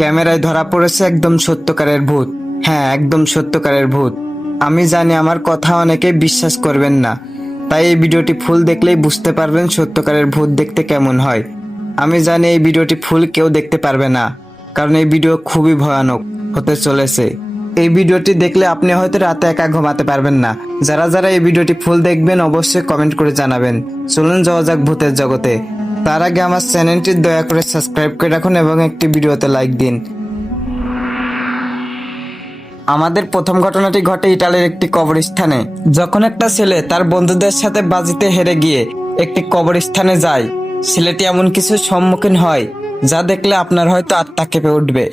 ক্যামেরায় ধরা পড়েছে একদম সত্যকারের ভূত। হ্যাঁ, একদম সত্যকারের ভূত। আমি জানি আমার কথা অনেকেই বিশ্বাস করবেন না, তাই এই ভিডিওটি ফুল দেখলেই বুঝতে পারবেন সত্যকারের ভূত দেখতে কেমন হয়। আমি জানি এই ভিডিওটি ফুল কেউ দেখতে পারবে না, কারণ এই ভিডিও খুবই ভয়ানক হতে চলেছে। এই ভিডিওটি দেখলে আপনি হয়তো রাতে একা ঘুমাতে পারবেন না। যারা যারা এই ভিডিওটি ফুল দেখবেন অবশ্যই কমেন্ট করে জানাবেন। চলুন যাওয়া যাক ভূতের জগতে। তার আগে আমার চ্যানেলটি দয়া করে সাবস্ক্রাইব করে রাখুন এবং একটি ভিডিওতে লাইক দিন। আমাদের প্রথম ঘটনাটি ঘটে ইটালির একটি কবরস্থানে। যখন একটা ছেলে তার বন্ধুদের সাথে বাজিতে হেরে গিয়ে একটি কবরস্থানে যায়, ছেলেটি এমন কিছুর সম্মুখীন হয় যা দেখলে আপনার হয়তো আত্মা কেঁপে উঠবে।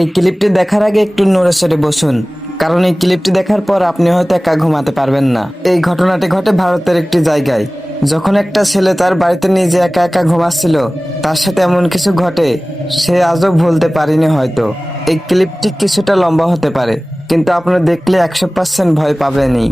এই ক্লিপটি দেখার আগে একটু নড়ে চড়ে বসুন, কারণ এই ক্লিপটি দেখার পর আপনি হয়তো একা ঘুমাতে পারবেন না। এই ঘটনাটি ঘটে ভারতের একটি জায়গায়। যখন একটা ছেলে তার বাড়িতে নিজে একা একা ঘুমাচ্ছিল, তার সাথে এমন কিছু ঘটে সে আজও ভুলতে পারিনি হয়তো। এই ক্লিপটি কিছুটা লম্বা হতে পারে, কিন্তু আপনি দেখলে 100% ভয় পাবেনই।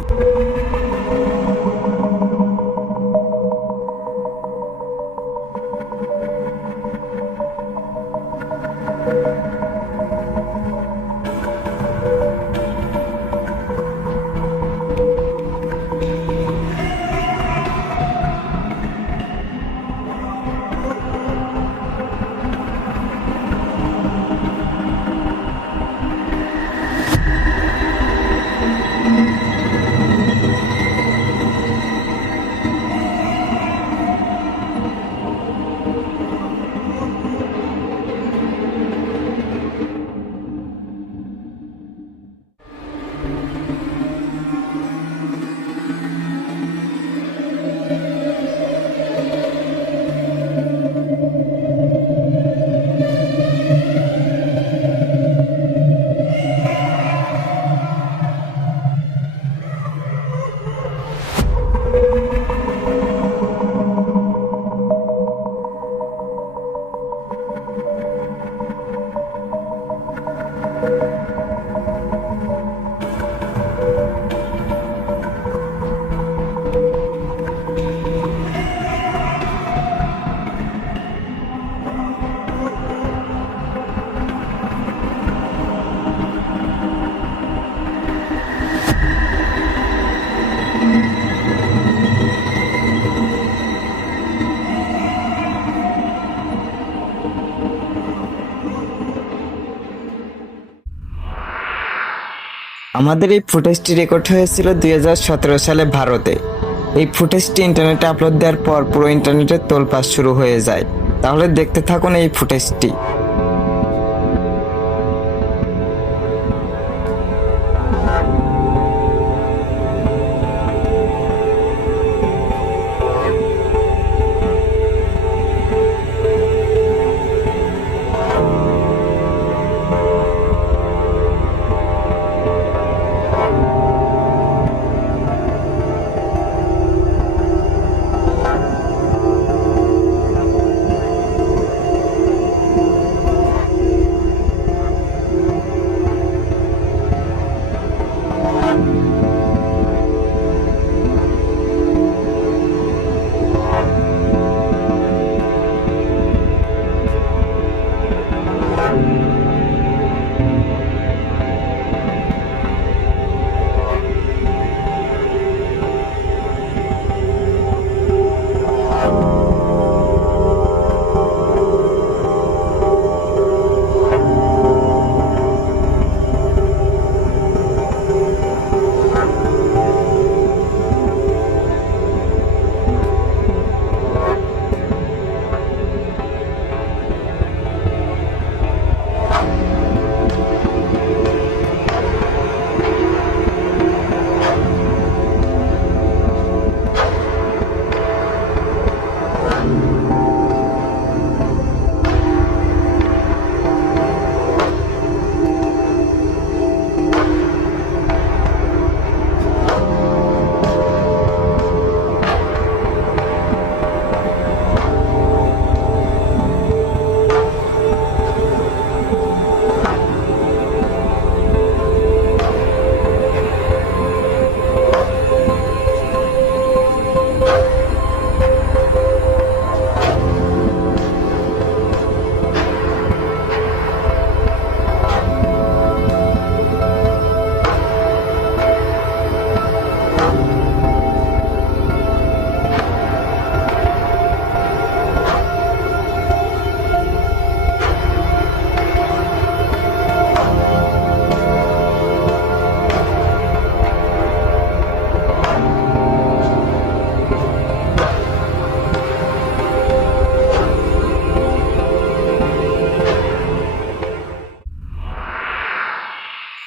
আমাদের এই ফুটেজটি রেকর্ড হয়েছিল 2017 সালে ভারতে। এই ফুটেজটি ইন্টারনেটে আপলোড দেওয়ার পর পুরো ইন্টারনেটে তোলপাড় শুরু হয়ে যায়। তাহলে দেখতে থাকুন এই ফুটেজটি।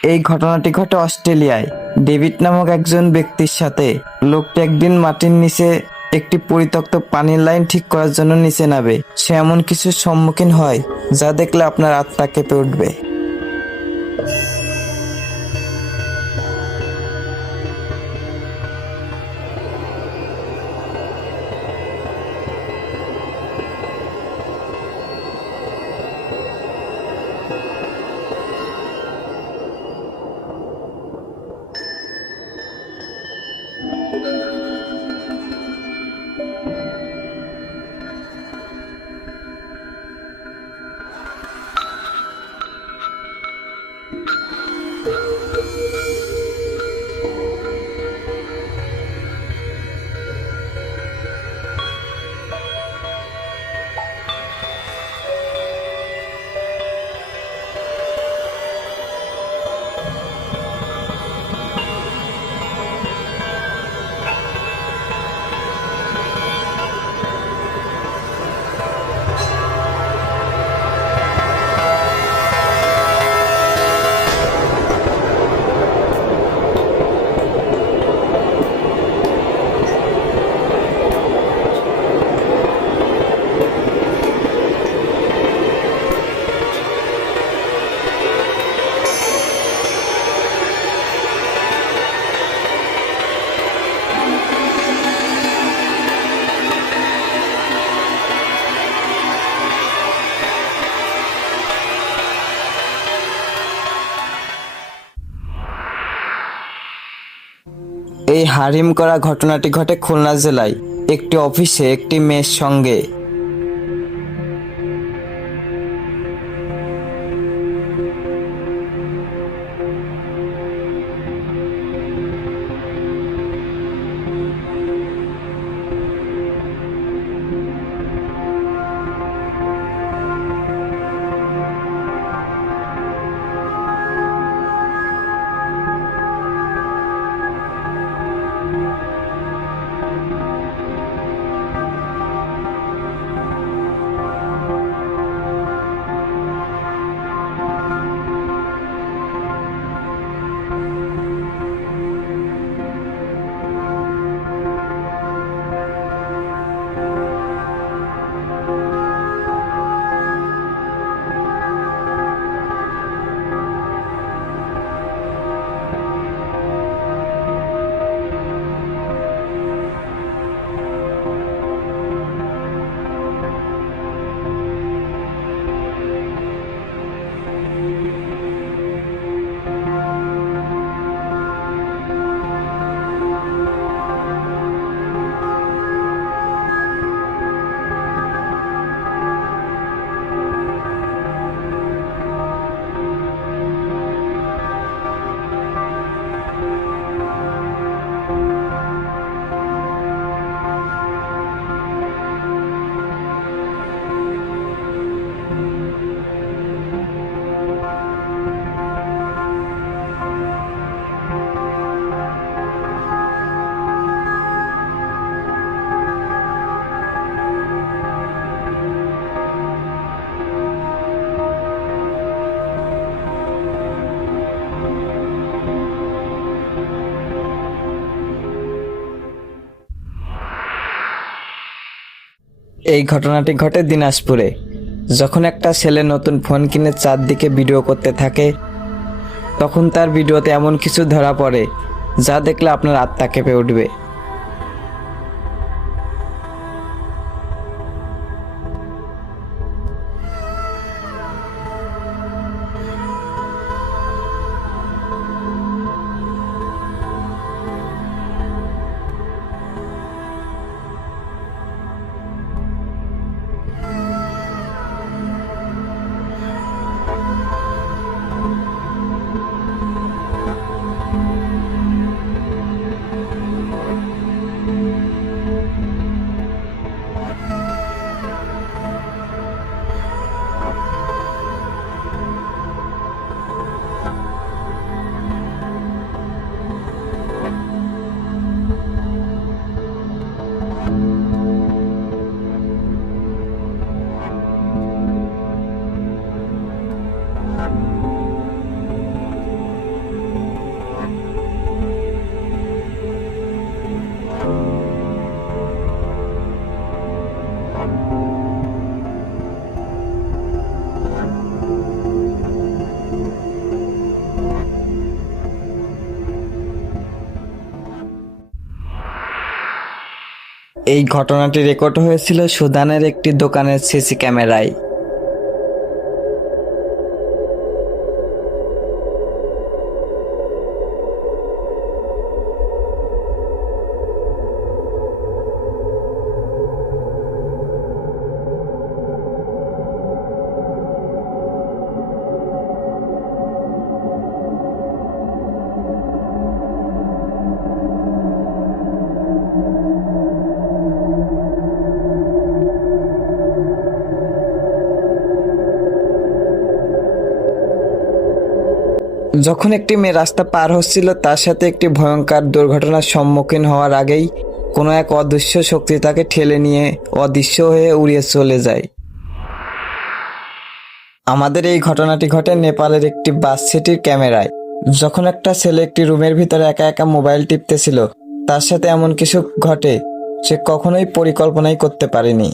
এই ঘটনাটি ঘটে অস্ট্রেলিয়ায়। ডেভিড নামক একজন ব্যক্তির সাথে। লোকটি একদিন মাটির নিচে একটি পরিত্যক্ত পানির লাইন ঠিক করার জন্য নিচে নামে। সে এমন কিছুর সম্মুখীন হয় যা দেখলে আপনার আত্মা কেঁপে উঠবে। এই হারিম করা ঘটনাটি ঘটে খুলনা জেলায় একটি অফিসে একটি মেয়ের সঙ্গে। এই ঘটনাটি ঘটে দিনাজপুরে। যখন একটা ছেলে নতুন ফোন কিনে চারদিকে ভিডিও করতে থাকে, তখন তার ভিডিওতে এমন কিছু ধরা পড়ে যা দেখলে আপনার আত্মা কেঁপে উঠবে। এই ঘটনাটি রেকর্ড হয়েছিল সুদানের একটি দোকানের সিসি ক্যামেরায়। যখন একটি মেয়ে রাস্তা পার হচ্ছিল, তার সাথে একটি ভয়ঙ্কর দুর্ঘটনার সম্মুখীন হওয়ার আগেই কোনো এক অদৃশ্য শক্তি তাকে ঠেলে নিয়ে অদৃশ্য হয়ে উড়িয়ে চলে যায়। আমাদের এই ঘটনাটি ঘটে নেপালের একটি বাস সিটির ক্যামেরায়। যখন একটা ছেলে একটি রুমের ভিতরে একা একা মোবাইল টিপতেছিল, তার সাথে এমন কিছু ঘটে সে কখনোই পরিকল্পনাই করতে পারেনি।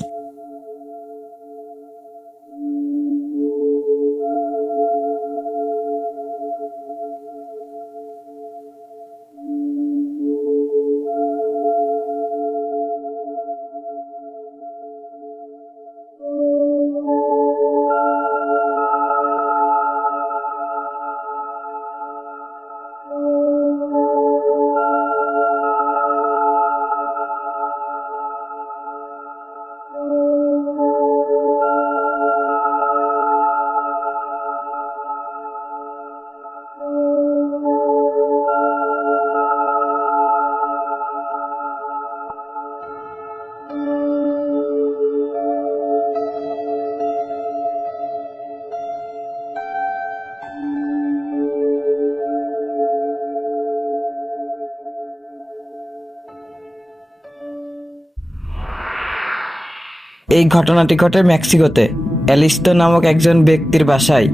এই ঘটনাটি ঘটে মেক্সিকোতে অ্যালিস্তো নামক একজন ব্যক্তির বাসায়।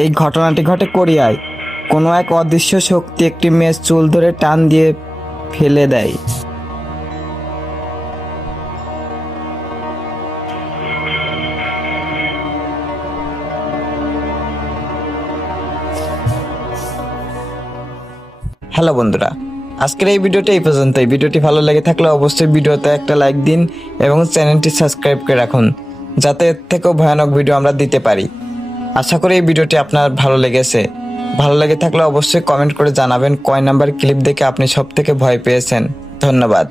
এই ঘটনাটি ঘটে কোরিয়ায়। কোনো এক অদৃশ্য শক্তি একটি মেয়ের চুল ধরে টান দিয়ে ফেলে দেয়। হ্যালো বন্ধুরা, আজকের এই ভিডিওটা এই পর্যন্তই। ভিডিওটি ভালো লেগে থাকলে অবশ্যই ভিডিওতে একটা লাইক দিন এবং চ্যানেলটি সাবস্ক্রাইব করে রাখুন, যাতে এর থেকেও ভয়ানক ভিডিও আমরা দিতে পারি। আশা করি এই ভিডিওটি আপনার ভালো লেগেছে। ভালো লেগে থাকলে অবশ্যই কমেন্ট করে জানাবেন কয় নাম্বার ক্লিপ দেখে আপনি সব থেকে ভয় পেয়েছেন। ধন্যবাদ।